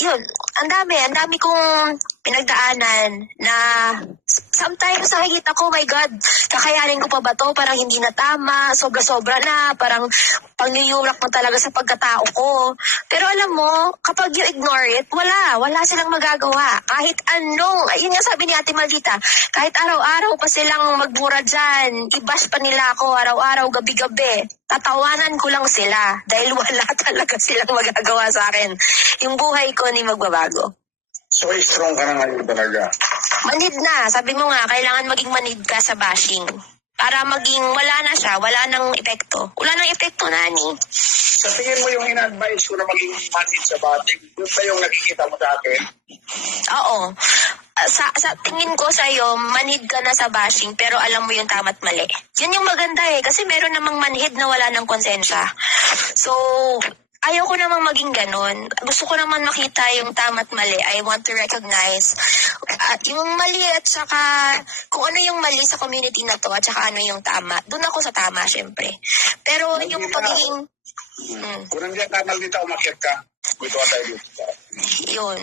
Yun, ang dami kong pinagdaanan na sometimes nakikita ko, my God, kakayanin ko pa ba to? Parang hindi na tama, sobra-sobra na, parang pangyuyulak na talaga sa pagkatao ko. Pero alam mo, kapag you ignore it, wala silang magagawa. Kahit anong, yun nga sabi ni Ate Maldita, kahit araw-araw pa silang magmura dyan, i-bash pa nila ako araw-araw, gabi-gabi. Tatawanan ko lang sila dahil wala talaga silang magagawa sa akin. Yung buhay ko ni magbabago. So, strong ka na ngayon talaga. Manhid na. Sabi mo nga, kailangan maging manhid ka sa bashing. Para maging wala na siya, wala nang epekto. Wala nang epekto, Nani. Sa tingin mo yung in-advise ko na maging manhid sa bating, yun pa yung nakikita mo sa akin? Oo. Sa tingin ko sa'yo, manhid ka na sa bashing pero alam mo yung tama't mali. Yun yung maganda kasi meron namang manhid na wala ng konsensya. So, ayaw ko namang maging ganun. Gusto ko naman makita yung tama't mali. I want to recognize yung mali at saka kung ano yung mali sa community na to at saka ano yung tama. Doon ako sa tama, syempre. Pero yung pagiging... Kung nandiyan ka, Maldita, umakyat ka. Ito tayo dito. Yun.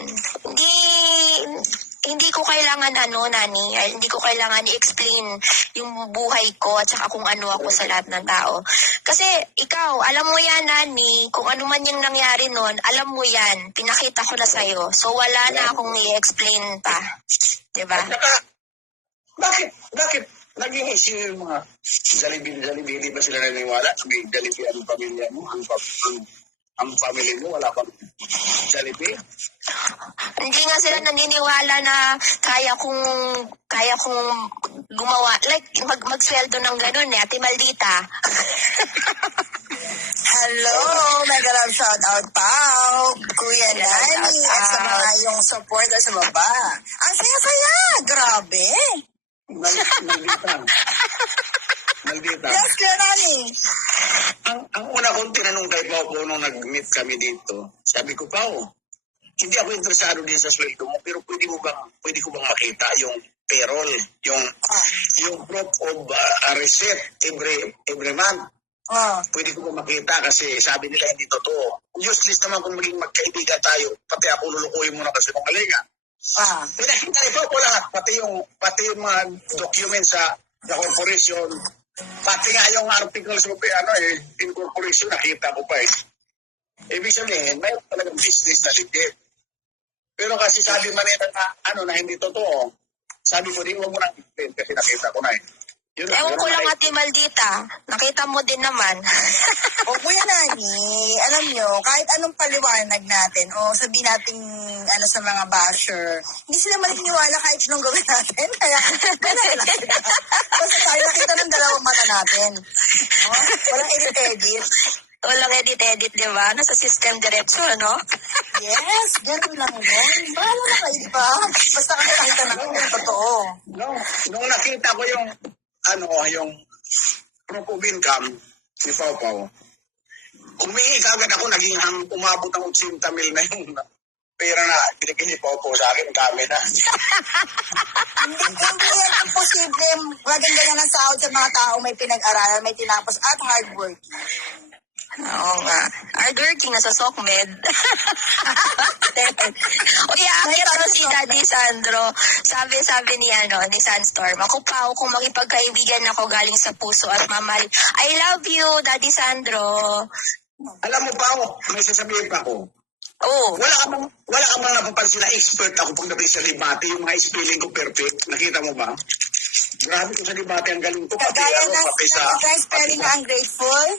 Hindi ko kailangan Nani, hindi ko kailangan i-explain yung buhay ko at saka kung ano ako sa lahat ng tao. Kasi ikaw, alam mo yan, Nani, kung ano man yung nangyari nun, alam mo yan, pinakita ko na sa'yo. So wala na akong i-explain pa. Diba? At saka, bakit naging issue yung mga Jollibee, di ba sila naniniwala? May Jollibee ang pamilya mo, ang family mo, wala pang Jollibee? Hindi nga sila naniniwala na kaya kong gumawa, like magsweldo ng ganun Ate Maldita. Hello, mega love shout out Pao, Kuya Nani, at sa mga yung supporter sa baba. Ang saya-saya, grabe. Maldita. Yes, Kuya Nani. Ang una kong tinanong kay Pao nung nag-meet kami dito, sabi ko, Pao, hindi ako interesado din sa sweldo mo, pero pwede ko bang makita yung payroll, yung proof of receipt every month? Pwede ko ba makita kasi sabi nila hindi totoo. Useless naman kung maging magkaibigan tayo, pati ako lulukuhin mo na kasi ng kalinga. Pinakita ni Pao lahat, pati yung mga documents sa corporation, pati nga yung articles mo incorporation, nakita ko pa Ibig sabihin, may talagang business na legit. Pero kasi sabi manila na hindi totoo, sabi ko, di mo nang explain kasi nakita ko na Ewan ko lang Ate Maldita, nakita mo din naman. O Kuya Nani, alam nyo, kahit anong paliwanag natin o sabihin natin sa mga basher, hindi sila maniniwala kahit anong gawin natin. Kaya, basta tayo nakita ng dalawang mata natin. Walang edit-edit. Walang edit-edit, di ba? Nasa system diretso, no? Yes, ganun lang yun. Bahala na kayo, di ba? Basta kami nakita namin yung totoo. Nung nakita ko yung proof of income ni Pao, humingi kagad ako, umabot ng 80 mil na yung pera na binigay ni Pao sa akin kami na. Hindi yan ang posible. Maganda yan ang sahod sa mga tao may pinag-aralan, may tinapos at hard work. Oo nga. Hardworking na sa SOCMED. Akit ako si Daddy Sandro. Sabi ni Sandstorm, ako Pao, kung makipagkaibigan ako galing sa puso at mamali. I love you, Daddy Sandro. Alam mo Pao, may sasabihin pa ko. Oh. Wala ka bang napapansin na expert ako pagdating sa libati, yung mga spelling ko perfect. Nakita mo ba? Grabe ko sa libati, ang galing ko. Kagaya na spelling na ungrateful.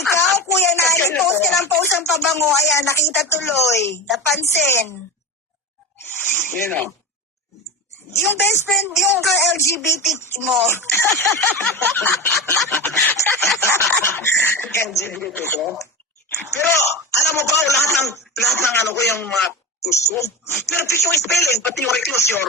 Ikaw, Kuya Nani, post ka ng post ang pabango. Ayan, nakita tuloy. Napansin. Yung best friend, yung ka-LGBT mo. LGBT ko? Pero, alam mo ba, lahat ng ko yung mga gusto. Perfect yung spelling, pati yung reclusyon.